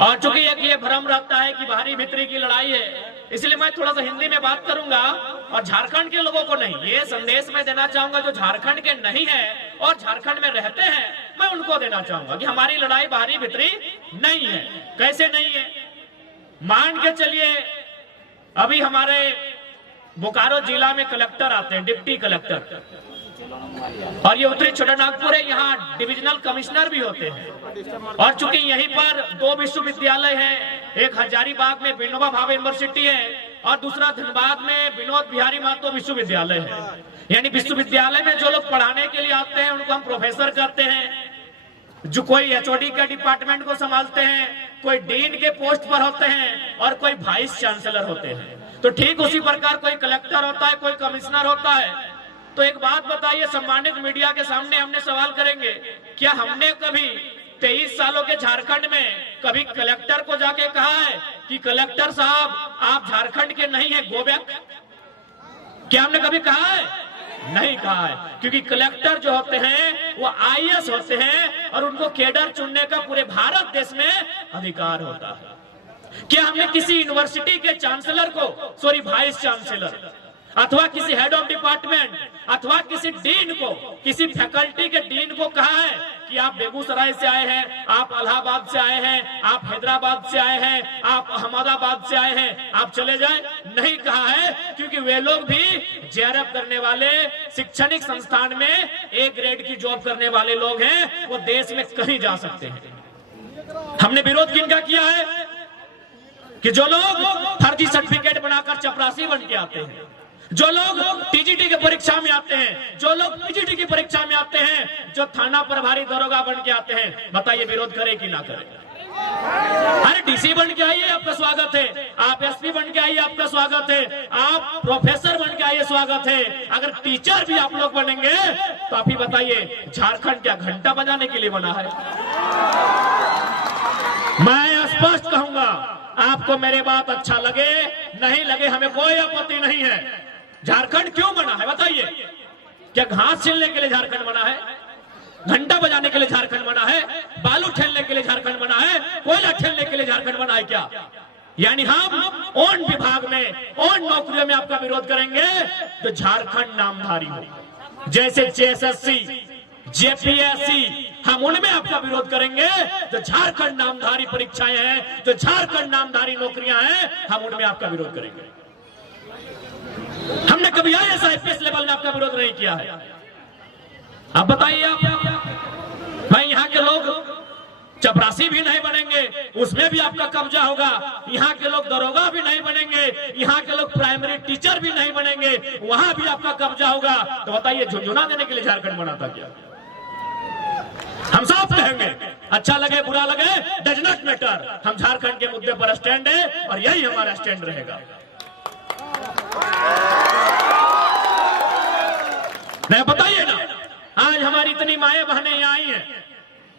और चूंकि ये भ्रम रहता है कि बाहरी भीतरी की लड़ाई है, इसलिए मैं थोड़ा सा हिंदी में बात करूंगा और झारखंड के लोगों को नहीं, ये संदेश मैं देना चाहूंगा जो झारखंड के नहीं है और झारखंड में रहते हैं, मैं उनको देना चाहूंगा कि हमारी लड़ाई बाहरी भीतरी नहीं है। कैसे नहीं है? मान के चलिए अभी हमारे बोकारो जिला में कलेक्टर आते हैं, डिप्टी कलेक्टर, और ये उत्तरी छोटानागपुर है, यहाँ डिविजनल कमिश्नर भी होते हैं। और चूंकि यहीं पर 2 विश्वविद्यालय हैं, एक हजारीबाग में विनोबा भावे यूनिवर्सिटी है और दूसरा धनबाद में विनोद बिहारी महतो विश्वविद्यालय है। यानी विश्वविद्यालय में जो लोग पढ़ाने के लिए आते हैं उनको हम प्रोफेसर कहते हैं, जो कोई एचओडी के डिपार्टमेंट को संभालते हैं, कोई डीन के पोस्ट पर होते हैं और कोई वाइस चांसलर होते हैं। तो ठीक उसी प्रकार कोई कलेक्टर होता है, कोई कमिश्नर होता है। तो एक बात बताइए, सम्मानित मीडिया के सामने हमने सवाल करेंगे, क्या हमने कभी 23 सालों के झारखंड में कभी कलेक्टर को जाके कहा है कि कलेक्टर साहब आप झारखंड के नहीं है, गो बैक? क्या हमने कभी कहा है? नहीं कहा है, क्योंकि कलेक्टर जो होते हैं वो आईएएस होते हैं और उनको कैडर चुनने का पूरे भारत देश में अधिकार होता है। क्या हमने किसी यूनिवर्सिटी के चांसलर को, सॉरी वाइस चांसलर, अथवा किसी हेड ऑफ डिपार्टमेंट अथवा किसी डीन को, किसी फैकल्टी के डीन को कहा है कि आप बेगूसराय से आए हैं, आप इलाहाबाद से आए हैं, आप हैदराबाद से आए हैं, आप अहमदाबाद से आए हैं, आप चले जाए? नहीं कहा है, क्योंकि वे लोग भी जेआरएफ करने वाले, शैक्षणिक संस्थान में ए ग्रेड की जॉब करने वाले लोग हैं, वो देश में कहीं जा सकते हैं। हमने विरोध किनका किया है कि जो लोग फर्जी सर्टिफिकेट बनाकर चपरासी बन के आते हैं, जो लोग टीजीटी की परीक्षा में आते हैं, जो लोग पीजीटी की परीक्षा में आते हैं, जो थाना प्रभारी दरोगा बन के आते हैं, बताइए विरोध करे कि ना करे? अरे डीसी बन के आइए, आपका स्वागत है। आप एसपी बन के आइए, आपका स्वागत है। आप प्रोफेसर बन के आइए, स्वागत है। अगर टीचर भी आप लोग बनेंगे तो आप ही बताइए, झारखंड क्या घंटा बजाने के लिए बना है? मैं स्पष्ट कहूंगा, आपको मेरी बात अच्छा लगे नहीं लगे, हमें कोई आपत्ति नहीं है। झारखंड क्यों बना है बताइए? क्या घास छीलने के लिए झारखंड बना है? घंटा बजाने के लिए झारखंड बना है? बालू ठेलने के लिए झारखंड बना है? कोयला ठेलने के लिए झारखंड बना है क्या? यानी हम ओन विभाग में, ओन नौकरियों में आपका विरोध करेंगे तो झारखंड नामधारी हो। जैसे जेएसएससी, जेपीएससी, हम उनमें आपका विरोध करेंगे। जो झारखंड नामधारी परीक्षाएं हैं, जो झारखंड नामधारी नौकरियां हैं, हम उनमें आपका विरोध करेंगे। हमने कभी आईएएस आईपीएस लेवल में आपका विरोध नहीं किया है। अब बताइए आप, भाई यहाँ के लोग चपरासी भी नहीं बनेंगे, उसमें भी आपका कब्जा होगा। यहाँ के लोग दरोगा भी नहीं बनेंगे, यहाँ के लोग प्राइमरी टीचर भी नहीं बनेंगे, वहां भी आपका कब्जा होगा। तो बताइए, झुंझुना देने के लिए झारखंड बना था क्या? हम साफ कहेंगे, अच्छा लगे बुरा लगे, डज नॉट मैटर, हम झारखंड के मुद्दे पर स्टैंड है और यही हमारा स्टैंड रहेगा। नहीं बताइए ना, आज हमारी इतनी माए बहनें यहाँ आई हैं,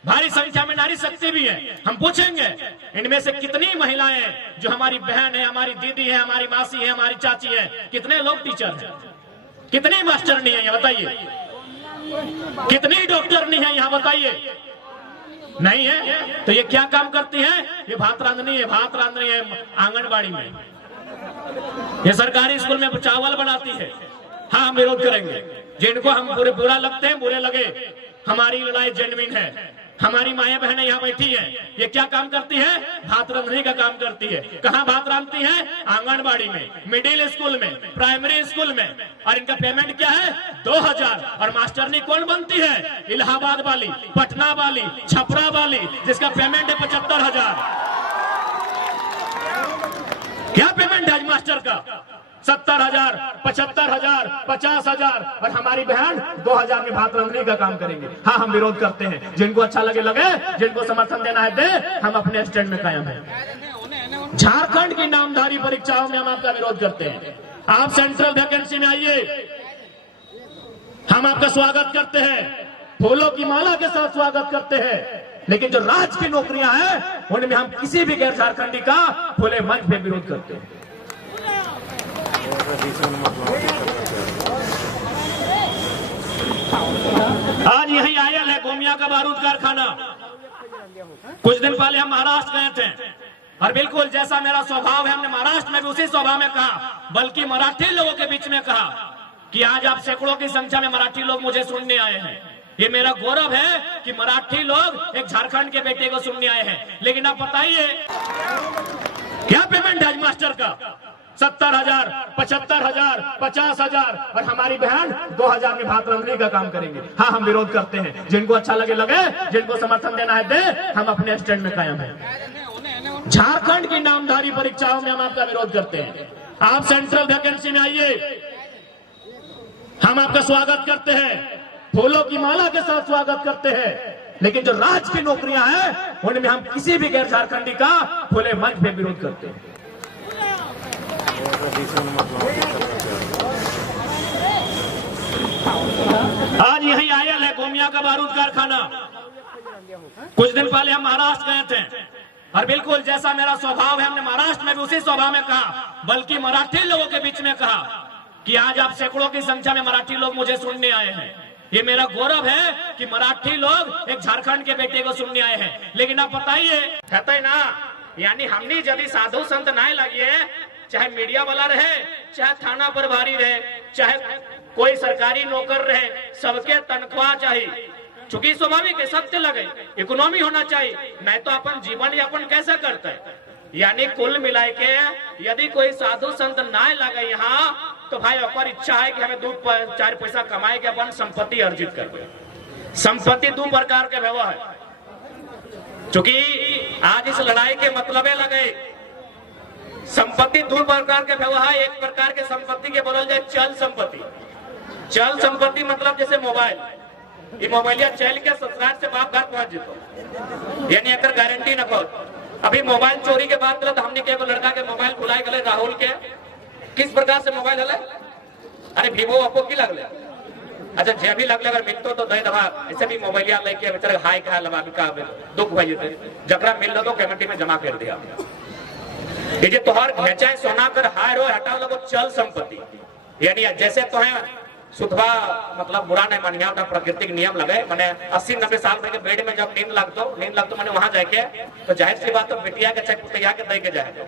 भारी संख्या में नारी शक्ति भी है। हम पूछेंगे इनमें से कितनी महिलाएं जो हमारी बहन है, हमारी दीदी है, हमारी मासी है, हमारी चाची है, कितने लोग टीचर हैं, कितनी मास्टरनी है यहाँ बताइए, कितनी डॉक्टरनी है यहाँ बताइए? नहीं है। तो ये क्या काम करती है? ये भात रांधनी है, भात रांधनी है आंगनबाड़ी में, ये सरकारी स्कूल में चावल बनाती है। हाँ, हम विरोध करेंगे। जिनको हम बुरा लगते हैं, बुरे लगे, हमारी लड़ाई जेन्युइन है। हमारी माएं बहनें यहाँ बैठी हैं, ये क्या काम करती है? भात रांधने का काम करती है। कहाँ भात रांधती है? आंगनबाड़ी में, मिडिल स्कूल में, प्राइमरी स्कूल में। और इनका पेमेंट क्या है? 2000। और मास्टरनी कौन बनती है? इलाहाबाद वाली, पटना वाली, छपरा वाली, जिसका पेमेंट है 75,000। क्या पेमेंट है मास्टर का? 70,000, 75,000, 50,000। और हमारी बहन 2000 में भात रांधने का काम करेंगे। हाँ, हम विरोध करते हैं। जिनको अच्छा लगे लगे, जिनको समर्थन देना है दे, हम अपने स्टैंड में कायम हैं। झारखंड की नामधारी परीक्षाओं में हम आपका विरोध करते हैं। आप सेंट्रल वैकेंसी में आइए, हम आपका स्वागत करते हैं, फूलों की माला के साथ स्वागत करते हैं। लेकिन जो राज्य की नौकरियां हैं, उनमें हम किसी भी गैर झारखंडी का खुले मंच पे विरोध करते हैं। आज यही आयल है गोमिया का बारूद कारखाना, कुछ दिन पहले हम महाराष्ट्र गए थे और बिल्कुल जैसा मेरा स्वभाव है, हमने महाराष्ट्र में भी उसी स्वभाव में कहा, बल्कि मराठी लोगों के बीच में कहा कि आज आप सैकड़ों की संख्या में मराठी लोग मुझे सुनने आए हैं। ये मेरा गौरव है कि मराठी लोग एक झारखंड के बेटे को सुनने आए हैं। लेकिन आप बताइए क्या पेमेंट है आज मास्टर का? 70,000, 75,000, 50,000 और हमारी बहन 2,000 में भात रंधने का काम करेंगे। हाँ, हम विरोध करते हैं। जिनको अच्छा लगे लगे, जिनको समर्थन देना है दे, हम अपने स्टैंड में कायम हैं। झारखंड की नामधारी परीक्षाओं में हम आपका विरोध करते हैं। आप सेंट्रल वैकेंसी में आइए, हम आपका स्वागत करते हैं, फूलों की माला के साथ स्वागत करते हैं। लेकिन जो राज्य की नौकरियां हैं उनमें हम किसी भी गैर झारखंडी का खुले मंच में विरोध करते हैं। आज यही आयल है गोमिया का बारूद कारखाना। कुछ दिन पहले हम महाराष्ट्र गए थे और बिल्कुल जैसा मेरा स्वभाव है, हमने महाराष्ट्र में भी उसी स्वभाव में कहा, बल्कि मराठी लोगों के बीच में कहा कि आज आप सैकड़ों की संख्या में मराठी लोग मुझे सुनने आए हैं। ये मेरा गौरव है कि मराठी लोग एक झारखंड के बेटे को सुनने आए हैं। लेकिन आप बताइए, कहते हैं ना, यानी हमने यदि साधु संत ना लगे, चाहे मीडिया वाला रहे, चाहे थाना प्रभारी रहे, चाहे कोई सरकारी नौकर रहे, सबके तनख्वाह चाहिए। चूंकि स्वाभाविक है, सत्य लगे, इकोनॉमी होना चाहिए, नहीं तो अपन जीवन यापन कैसे करते हैं। यानी कुल मिला के यदि कोई साधु संत ना लगे यहाँ, तो भाई और इच्छा है कि हमें 2-4 पैसा कमाए के अपन संपत्ति अर्जित कर। संपत्ति 2 प्रकार के व्यवहार है, चूंकि आज इस लड़ाई के मतलब लगे। संपत्ति 2 प्रकार के व्यवहार। एक प्रकार के संपत्ति के बोला जाए चल संपत्ति। चल संपत्ति मतलब जैसे मोबाइल, ये मोबाइलिया चल के ससुराल से बाप घर पहुंच जीतो, यानी अगर गारंटी न हो। अभी मोबाइल चोरी के बाद तो हमने के लड़का के मोबाइल खुलाए गए, राहुल के किस प्रकार से मोबाइल हले, अरे वीवो ओप्पो की लगले, अच्छा जे भी लगले अगर मिलतो तो दे दवा। ऐसे भी मोबाइलिया लेके बेचारे हाई का लगा का दुख भाई जेते, जकरा मिल लो तो कमेटी में जमा कर दिया। ये जे तोहर भेचाए सोना कर हाय रो हटा लगो चल संपत्ति। यानी जैसे तो है सुधवा मतलब बुरा नहीं मानिया, प्राकृतिक नियम लगे। मैंने 80-90 साल के बेड में जब नींद लगतो मैंने वहां जाके, तो जाहिर सी बात तो बिटिया के चेक पुतिया के दे के जाए,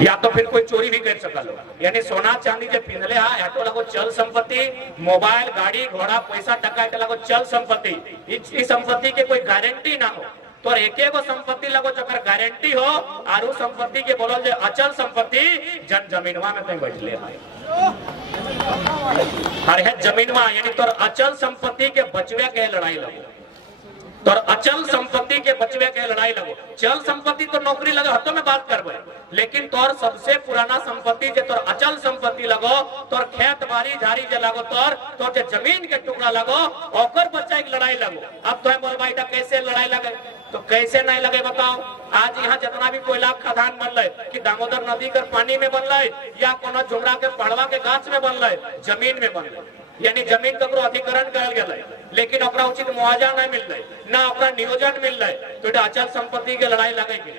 या तो फिर कोई चोरी भी कर सकल। यानी सोना चांदी जो पिंधले हटो लगो चल संपत्ति। मोबाइल गाड़ी घोड़ा पैसा टका के लगो चल संपत्ति। इस संपत्ति के कोई गारंटी ना हो, तो एक संपत्ति लगो जकर गारंटी हो, और उस संपत्ति के बोलल जे अचल संपत्ति। जन जमीनवा में कहीं बैठले है, अरे है जमीनवा, यानी तोर अचल संपत्ति के बचवे के लड़ाई लगो, तोर अचल संपत्ति के बचवे के लड़ाई लगो। चल संपत्ति तो नौकरी लगे हतो में बात करबे, लेकिन तोर सबसे पुराना संपत्ति जे तोर अचल संपत्ति लगो, तोर खेत बाड़ी झाड़ी जे लगो, तोर जे जमीन के टुकड़ा लगो, ओकर बचाए के लड़ाई लगो। अब तो बोल भाई कैसे लड़ाई लगे, तो कैसे नहीं लगे बताओ। आज यहाँ जितना भी कोयला खदान बनल कि दामोदर नदी के पानी में बनल, या कोनो जुमरा के पड़वा के गाछ में बनल, जमीन में बनल, यानी जमीन ककरो अधिकरण करल गेलै, लेकिन ओकरा उचित मुआवजा नहीं मिल रही, ना ओकरा नियोजन मिल रही, तो ये अचल संपत्ति के लड़ाई लगेगी।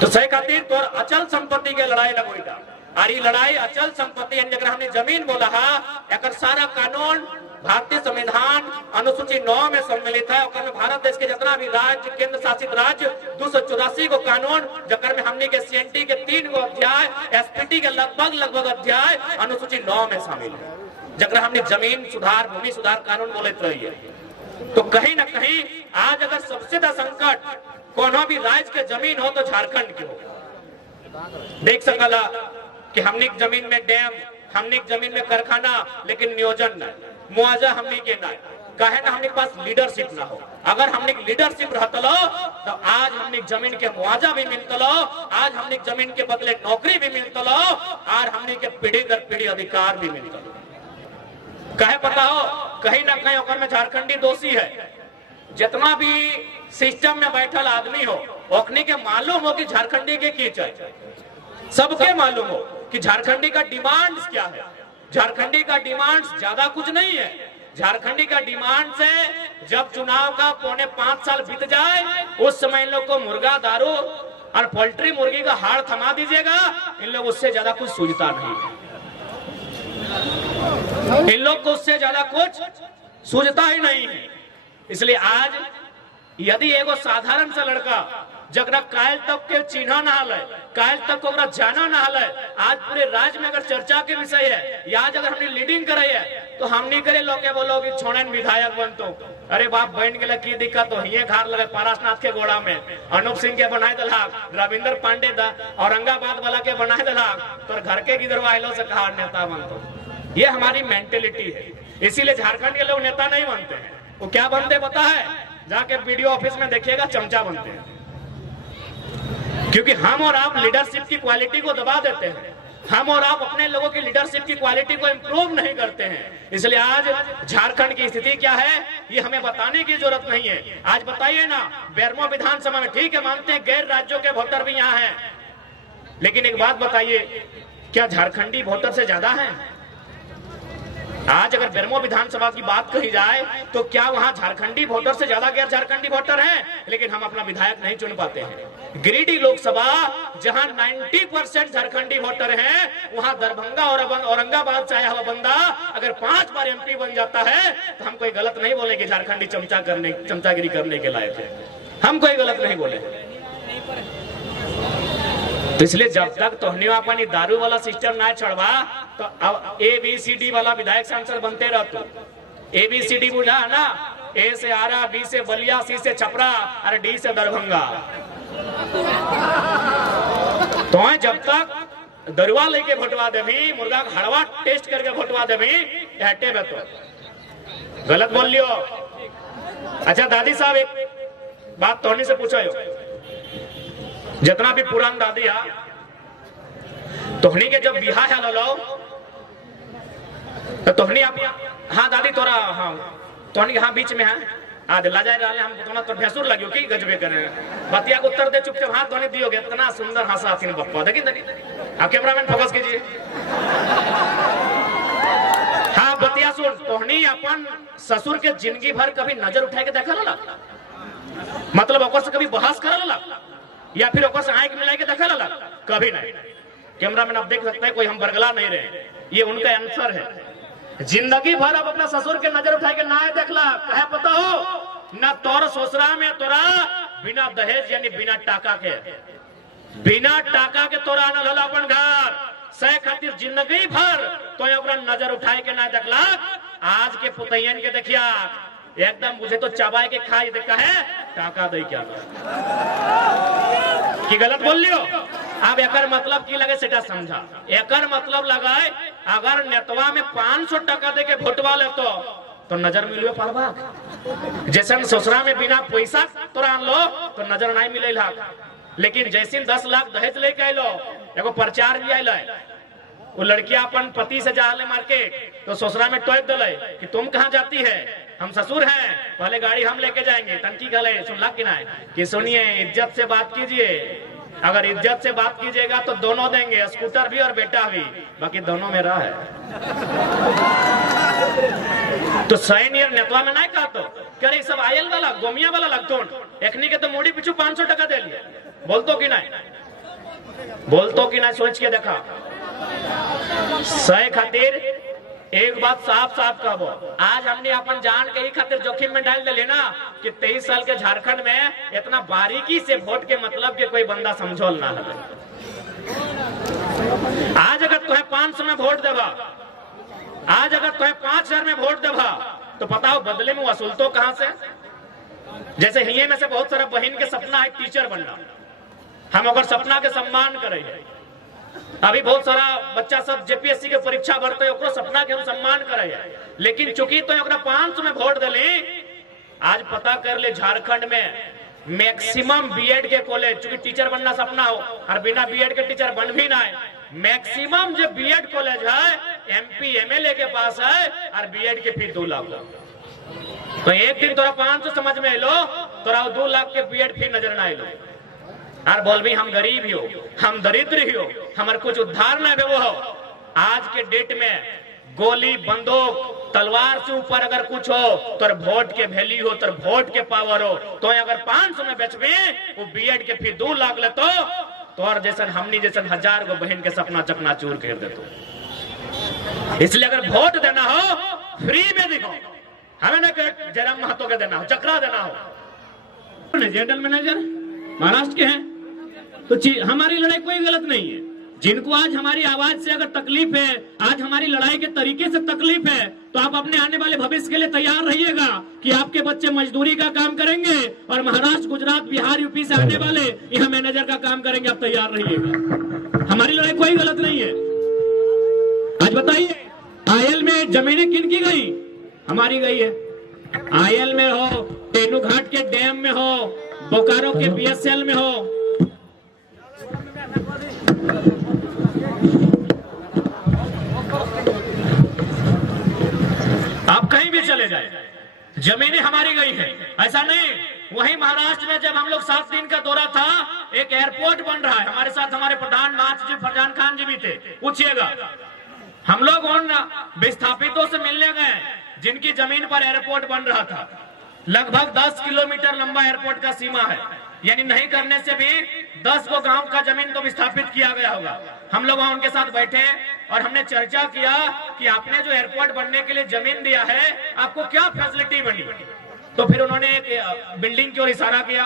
तो सही खातिर तो अचल संपत्ति के लड़ाई लगोईटा। और ये लड़ाई अचल संपत्ति यानी जगह हमने जमीन बोला है, एक सारा कानून भारतीय संविधान अनुसूची 9 में सम्मिलित है। और भारत देश के जितना भी राज्य, केंद्र शासित राज्य 284 को कानून, जकर में हमने के सीएनटी के 3 गो अध्याय, एसपीटी के लगभग अध्याय अनुसूची 9 में शामिल है, जकर हमने जमीन सुधार, भूमि सुधार कानून बोलते रही है। तो कहीं ना कहीं आज अगर सबसे ज्यादा संकट कोनो भी राज्य के जमीन हो तो झारखंड के हो। देख सकला कि हमने जमीन में डैम, हमने जमीन में कारखाना, लेकिन नियोजन नहीं, मुआवजा हमने के ना, कहे ना हमने पास लीडरशिप ना हो। अगर हमने लीडरशिप रहता तो आज हमने जमीन के मुआवजा भी मिलता, आज हमने जमीन के बदले नौकरी भी मिलता, और हमने के पीढ़ी दर पीढ़ी अधिकार भी मिलता। कहे पता हो कहीं ना कहीं ओकर में झारखंडी दोषी है। जितना भी सिस्टम में बैठल आदमी हो, ओखनी के मालूम हो कि झारखंडी के की चाहिए, सबके मालूम हो कि झारखंडी का डिमांड्स क्या है। झारखंडी का डिमांड्स ज्यादा कुछ नहीं है। झारखंडी का डिमांड से जब चुनाव का 4.5 साल बीत जाए, उस समय इन लोग को मुर्गा दारू और पोल्ट्री मुर्गी का हाड़ थमा दीजिएगा, इन लोग उससे ज्यादा कुछ सूझता नहीं है। इन लोग को उससे ज्यादा कुछ सूझता ही नहीं है। इसलिए आज यदि एगो साधारण सा लड़का जगरा कायल तक के चिन्ह ना हल, कायल तक को जाना ना हल, आज पूरे राज्य में अगर चर्चा के विषय है, आज अगर हमने लीडिंग करे है तो हम नहीं करे लोग बोलो कि छोड़न विधायक बनतो। अरे बाप बहन के की दिक्कत हो हिये घार लगे पारसनाथ के गोड़ा में अनूप सिंह के बनाए दलाक, रविंदर पांडे औरंगाबाद वाला के बनाए दलाक, तो घर के किधर आइलो से कहा नेता बनतो। ये हमारी मेंटेलिटी है। इसीलिए झारखंड के लोग नेता नहीं बनते हैं। वो क्या बनते पता है? जाके वीडियो ऑफिस में देखिएगा, चमचा बनते हैं। क्योंकि हम और आप लीडरशिप की क्वालिटी को दबा देते हैं, हम और आप अपने लोगों की लीडरशिप की क्वालिटी को इंप्रूव नहीं करते हैं। इसलिए आज झारखंड की स्थिति क्या है ये हमें बताने की जरूरत नहीं है। आज बताइए ना, बेरमो विधानसभा में ठीक है मानते हैं गैर राज्यों के वोटर भी यहाँ हैं, लेकिन एक बात बताइए, क्या झारखंडी वोटर से ज्यादा है? आज अगर बेरमो विधानसभा की बात कही जाए तो क्या वहां झारखंडी वोटर से ज्यादा गैर झारखंडी वोटर हैं? लेकिन हम अपना विधायक नहीं चुन पाते हैं। गिरिडीह लोकसभा जहां 90% झारखंडी वोटर हैं, वहां दरभंगा और औरंगाबाद से आया हुआ बंदा अगर 5 बार एमपी बन जाता है तो हम कोई गलत नहीं बोले कि झारखंडी चमचागिरी करने के लायक है। हम कोई गलत नहीं बोले। तो इसलिए जब तक तोहनी अपनी दारू वाला सिस्टम ना छोड़वा तो अब ABCD वाला विधायक सांसद बनते रहते। ABCD बुझा है ना? A से आरा, B से बलिया, C से छपरा और D से दरभंगा। तो जब तक दरुआ लेके भोटवा देवी, मुर्गा हड़वा टेस्ट करके भोटवा देवी, हटे में तो गलत बोल लियो। अच्छा दादी साहब एक बात तोहनी से पूछो, जितना भी पुरान दादी है तोहनी के जब बिहार है लो तो तोहनी आप, हाँ दादी तोरा, हाँ तोहनी हाँ बीच में है आज ला जाए रहा हम तो तो भैंसुर लगियो की गजबे करे बतिया को उत्तर दे चुपचाप हाथ तोहनी दियोगे। इतना सुंदर हंसा आती बप्पा देखिए देखिए। आप कैमरामैन फोकस कीजिए। हाँ बतिया सुन, तोहनी अपन ससुर के जिंदगी भर कभी नजर उठाए के देखा ला, मतलब ओकर से कभी बहस कर ला या फिर ओकर से आंख मिला के देखा ला? कभी नहीं। कैमरामैन आप देख सकते हैं, कोई हम बरगला नहीं रहे, ये उनका आंसर है। जिंदगी भर अब अपना ससुर के नजर उठा के ना देखला, कहे पता हो ना तोर ससुरा में तोरा बिना दहेज यानी बिना टाका के तोरा न लला अपन घर सह खातिर जिंदगी भर तो ओकरा नजर उठाए के ना देखला। आज के पुतैयन के देखिया एकदम मुझे तो चबाए के खाई देखा है टाका दे क्या कि गलत बोल लियो। अब एकर मतलब की लगे सेटा समझा। एकर मतलब लगाए अगर नेतवा में 500 टका दे के भोटवा ले तो नजर मिलियो पड़वा, जैसे ससुरा में बिना पैसा तोरा आन लो तो नजर नहीं मिले। लेकिन जैसे 10 लाख दहेज लेके आइलो, एगो प्रचार भी आइल, वो लड़कियां अपन पति से जाले मार्केट तो ससुरा में टोक दिले कि तुम कहाँ जाती है, हम ससुर हैं, पहले गाड़ी हम लेके जाएंगे। टंकी गले सुनला कि ना कि सुनिए इज्जत से बात कीजिए, अगर इज्जत से बात कीजिएगा तो दोनों देंगे, स्कूटर भी और बेटा भी, बाकी दोनों मेरा है। तो सैनियर नेतवा में नहीं कहा तो करे सब आयल वाला गोमिया वाला लगतो एकनी के तो मोड़ी पीछू 500 टका दे लिया। बोलतो कि नहीं सोच के देखा। सही खातिर एक बात साफ साफ कहबो, आज हमने अपन जान के ही खातिर जोखिम में डाल दे ना कि 23 साल के झारखंड में इतना बारीकी से वोट के मतलब के कोई बंदा समझौल ना है। आज अगर तुम्हें 500 में वोट देवा, आज अगर तुम्हें 5000 में वोट देवा तो बताओ बदले में वसूल तो कहां से? जैसे हिये में से बहुत सारा बहन के सपना है टीचर बनना, हम अगर सपना के सम्मान करें। अभी बहुत सारा बच्चा सब जेपीएससी के परीक्षा भरते ओकरो सपना के हम सम्मान करे, लेकिन चूंकि तो 500 में वोट दिले। आज पता कर ले झारखंड में मैक्सिमम बीएड के कॉलेज, चूंकि टीचर बनना सपना हो और बिना बीएड के टीचर बन भी ना है, मैक्सिमम जो बीएड कॉलेज है एमपी एमएलए के पास है और बीएड के फी 2 लाख। तो एक दिन तोरा 500 समझ में लो, तोरा 2 लाख के बीएड फी नजर ना लो और बोल भी हम गरीब ही हो, हम दरिद्र ही हो, हमारे कुछ उद्धार न वो हो। आज के डेट में गोली बंदूक तलवार से ऊपर अगर कुछ हो तो वोट के वैल्यू हो, तो वोट के पावर हो। तो अगर 500 में बेचबे वो बीएड के फी 2 लाख ले तो और जैसे हमनी जैसे 1000 गो बहन के सपना चकनाचूर कर देतो। इसलिए अगर वोट देना हो फ्री में दिखो, हमें ना जयराम महतो के देना हो, चक्रा देना हो। जनरल मैनेजर महाराष्ट्र के हैं, तो हमारी लड़ाई कोई गलत नहीं है। जिनको आज हमारी आवाज से अगर तकलीफ है, आज हमारी लड़ाई के तरीके से तकलीफ है, तो आप अपने आने वाले भविष्य के लिए तैयार रहिएगा कि आपके बच्चे मजदूरी का काम करेंगे और महाराष्ट्र, गुजरात, बिहार, यूपी से आने वाले यहाँ मैनेजर का काम करेंगे। आप तैयार रहिएगा, हमारी लड़ाई कोई गलत नहीं है। आज बताइए, आयल में जमीनें किन की गई? हमारी गई है। आयल में हो, तेनूघाट के डैम में हो, बोकारो के बीएसएल में हो, आप कहीं भी चले जाए, जमीनें हमारी गई है। ऐसा नहीं, वहीं महाराष्ट्र में जब हम लोग 7 दिन का दौरा था, एक एयरपोर्ट बन रहा है, हमारे साथ हमारे प्रधान महासचिव फरजान खान जी भी थे। पूछिएगा, हम लोग उन विस्थापितों से मिलने गए जिनकी जमीन पर एयरपोर्ट बन रहा था। लगभग 10 किलोमीटर लंबा एयरपोर्ट का सीमा है, यानी नहीं करने से भी 10 को गांव का जमीन तो विस्थापित किया गया होगा। हम लोग वहां उनके साथ बैठे और हमने चर्चा किया कि आपने जो एयरपोर्ट बनने के लिए जमीन दिया है, आपको क्या फैसिलिटी बनी। तो फिर उन्होंने एक बिल्डिंग की ओर इशारा किया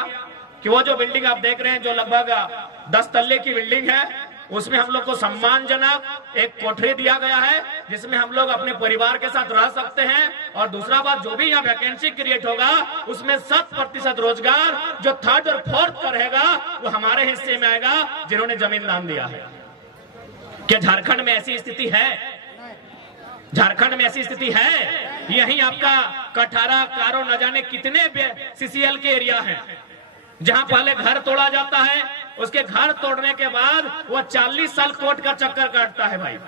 कि वो जो बिल्डिंग आप देख रहे हैं, जो लगभग 10 तल्ले की बिल्डिंग है, उसमें हम लोग को सम्मानजनक एक कोठरी दिया गया है, जिसमें हम लोग अपने परिवार के साथ रह सकते हैं। और दूसरा बात, जो भी यहाँ वैकेंसी क्रिएट होगा, उसमें 100% रोजगार जो 3rd और 4th का रहेगा, वो हमारे हिस्से में आएगा, जिन्होंने जमीन दान दिया है। क्या झारखंड में ऐसी स्थिति है? झारखंड में ऐसी स्थिति है? यही आपका कठारा, कारो, न जाने कितने सीसीएल के एरिया है, जहां पहले घर तोड़ा जाता है, उसके घर तोड़ने के बाद वो 40 साल कोर्ट का चक्कर काटता है। भाई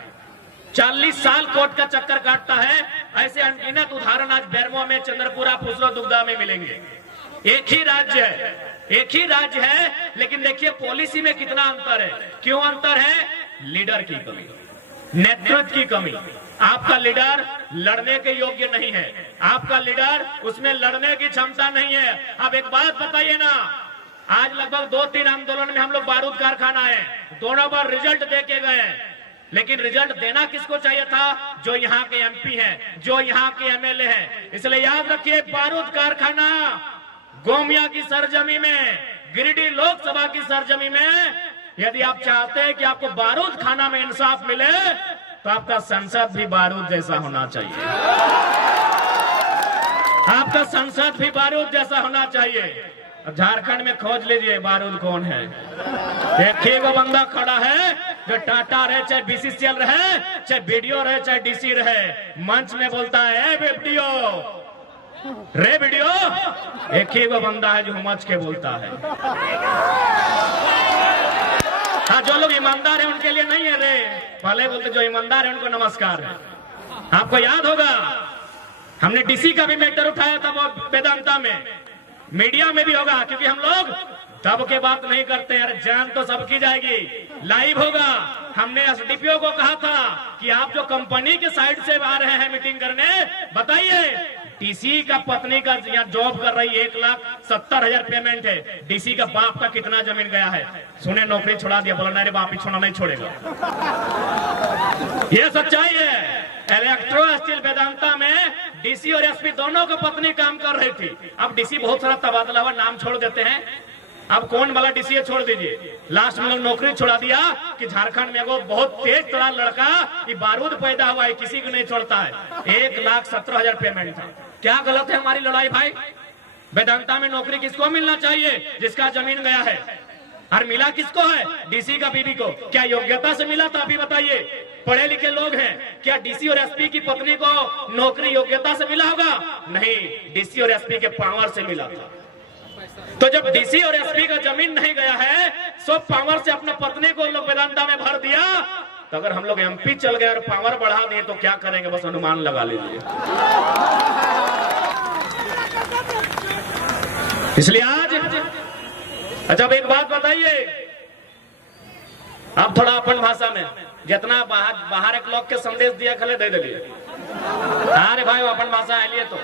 40 साल कोर्ट का चक्कर काटता है। ऐसे अनगिनत उदाहरण आज बेरमो में, चंद्रपुरा, फुसरो, दुग्धा में मिलेंगे। एक ही राज्य है, एक ही राज्य है, लेकिन देखिए पॉलिसी में कितना अंतर है। क्यों अंतर है? लीडर की कमी, नेतृत्व की कमी। आपका लीडर लड़ने के योग्य नहीं है, आपका लीडर उसमें लड़ने की क्षमता नहीं है। अब एक बात बताइए ना, आज लगभग 2-3 आंदोलन में हम लोग बारूद कारखाना है, दोनों बार रिजल्ट दे के गए, लेकिन रिजल्ट देना किसको चाहिए था? जो यहाँ के एमपी हैं, जो यहाँ के एमएलए हैं। इसलिए याद रखिए, बारूद कारखाना गोमिया की सरजमी में, गिरिडीह लोकसभा की सरजमी में, यदि आप चाहते हैं कि आपको बारूद खाना में इंसाफ मिले, तो आपका संसद भी बारूद जैसा होना चाहिए। आपका संसद भी बारूद जैसा होना चाहिए। झारखंड में खोज लीजिए बारूद कौन है। एक ही वो बंदा खड़ा है जो टाटा रहे, चाहे बीसीसीएल रहे, चाहे बीडीओ रहे, चाहे डीसी रहे, मंच में बोलता है बीडीओ रे बीडीओ। एक ही वो बंदा है जो मंच के बोलता है। हाँ, जो लोग ईमानदार है उनके लिए नहीं है रे, पहले बोलते जो ईमानदार है उनको नमस्कार है। आपको याद होगा, हमने डीसी का भी मैटर उठाया था वो वेदांता में, मीडिया में भी होगा, क्योंकि हम लोग दब के बात नहीं करते हैं। अरे जान तो सबकी जाएगी, लाइव होगा। हमने एसडीपीओ को कहा था कि आप जो कंपनी के साइड से आ रहे हैं मीटिंग करने, बताइए डीसी का पत्नी का यहाँ जॉब कर रही है, 1,70,000 पेमेंट है, डीसी का बाप का कितना जमीन गया है? सुने नौकरी छोड़ा दिया, बोला नहीं बाप ही छोड़ा नहीं छोड़ेगा। ये सच्चाई है। इलेक्ट्रो स्टील वेदांता में डीसी और एसपी दोनों को पत्नी काम कर रही थी। अब डीसी बहुत सारा तबादला हुआ, नाम छोड़ देते हैं। अब कौन वाला डीसी है छोड़ दीजिए। लास्ट में लोग नौकरी छोड़ा दिया कि झारखंड में वो बहुत तेज तड़ा लड़का कि बारूद पैदा हुआ है, किसी को नहीं छोड़ता है। 1,17,000 पेमेंट था। क्या गलत है हमारी लड़ाई भाई? वेदांता में नौकरी किसको मिलना चाहिए? जिसका जमीन गया है। और मिला किसको है? डीसी का बीवी को। क्या योग्यता से मिला था? अभी बताइए, पढ़े लिखे लोग हैं, क्या डीसी और एसपी की पत्नी को नौकरी योग्यता से मिला होगा? नहीं, डीसी और एसपी के पावर से मिला था। तो जब डीसी और एसपी का जमीन नहीं गया है, सब पावर से अपने पत्नी को लोग वेदांता में भर दिया। तो अगर हम लोग एमपी चल गए और पावर बढ़ा दिए तो क्या करेंगे? बस अनुमान लगा लीजिए। इसलिए आज अच्छा एक बात बताइए, आप थोड़ा अपन भाषा में जितना बाहर एक लोग के संदेश दिया खले दे दिए। अरे भाई अपन भाषा है लिए तो